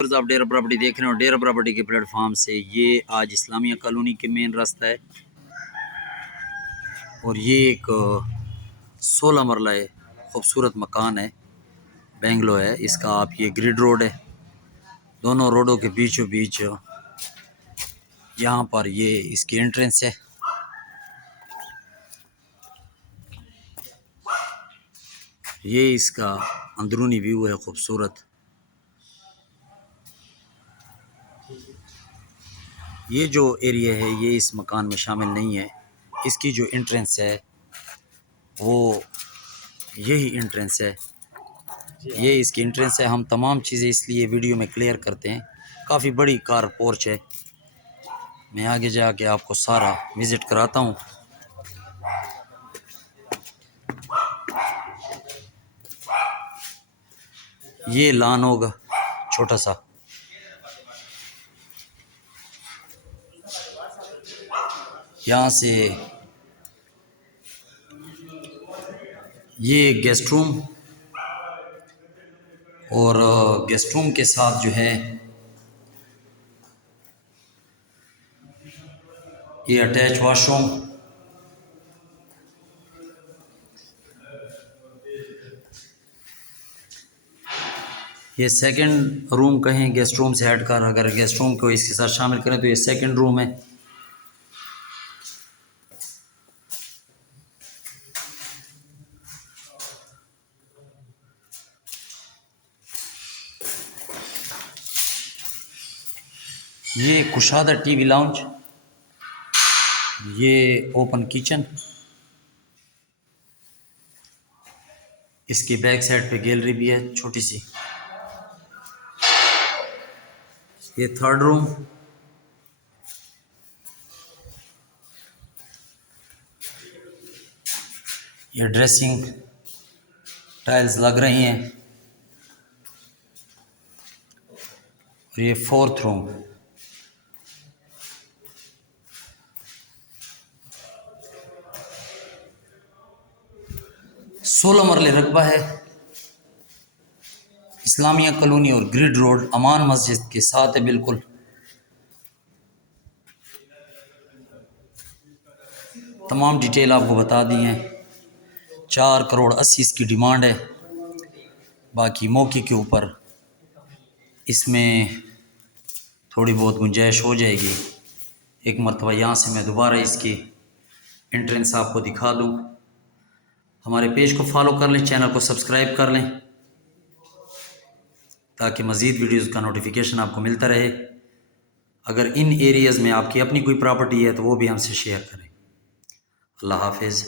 आप डेरा प्रॉपर्टी देख रहे हो। डेरा प्रॉपर्टी के प्लेटफॉर्म से ये आज इस्लामिया कॉलोनी के मेन रास्ता है और ये एक 16 मरला है, खूबसूरत मकान है, बेंगलो है इसका। आप ये ग्रिड रोड है, दोनों रोडों के बीचों बीच यहाँ पर ये इसकी एंट्रेंस है। ये इसका अंदरूनी व्यू है खूबसूरत। ये जो एरिया है ये इस मकान में शामिल नहीं है। इसकी जो एंट्रेंस है वो यही एंट्रेंस है, ये इसकी एंट्रेंस है। हम तमाम चीज़ें इसलिए वीडियो में क्लियर करते हैं। काफ़ी बड़ी कार पोर्च है, मैं आगे जाके आपको सारा विज़िट कराता हूँ। ये लॉन होगा छोटा सा, यहाँ से ये गेस्ट रूम और गेस्ट रूम के साथ जो है ये अटैच वॉशरूम। ये सेकंड रूम कहें गेस्ट रूम से हटकर, अगर गेस्ट रूम को इसके साथ शामिल करें तो ये सेकंड रूम है। ये कुशादा टीवी लाउंज, ये ओपन किचन, इसकी बैक साइड पे गैलरी भी है छोटी सी। ये थर्ड रूम, ये ड्रेसिंग टाइल्स लग रही हैं और ये फोर्थ रूम। सोलह मरले रकबा है, इस्लामिया कॉलोनी और ग्रिड रोड अमान मस्जिद के साथ है बिल्कुल। तमाम डिटेल आपको बता दी हैं। 4 करोड़ 80 इसकी डिमांड है, बाकी मौके के ऊपर इसमें थोड़ी बहुत गुंजाइश हो जाएगी। एक मरतबा यहाँ से मैं दोबारा इसकी एंट्रेंस आपको दिखा दूँ। हमारे पेज को फॉलो कर लें, चैनल को सब्सक्राइब कर लें ताकि मज़ीद वीडियोज़ का नोटिफिकेशन आपको मिलता रहे। अगर इन एरियाज़ में आपकी अपनी कोई प्रॉपर्टी है तो वो भी हमसे शेयर करें। अल्लाह हाफिज़।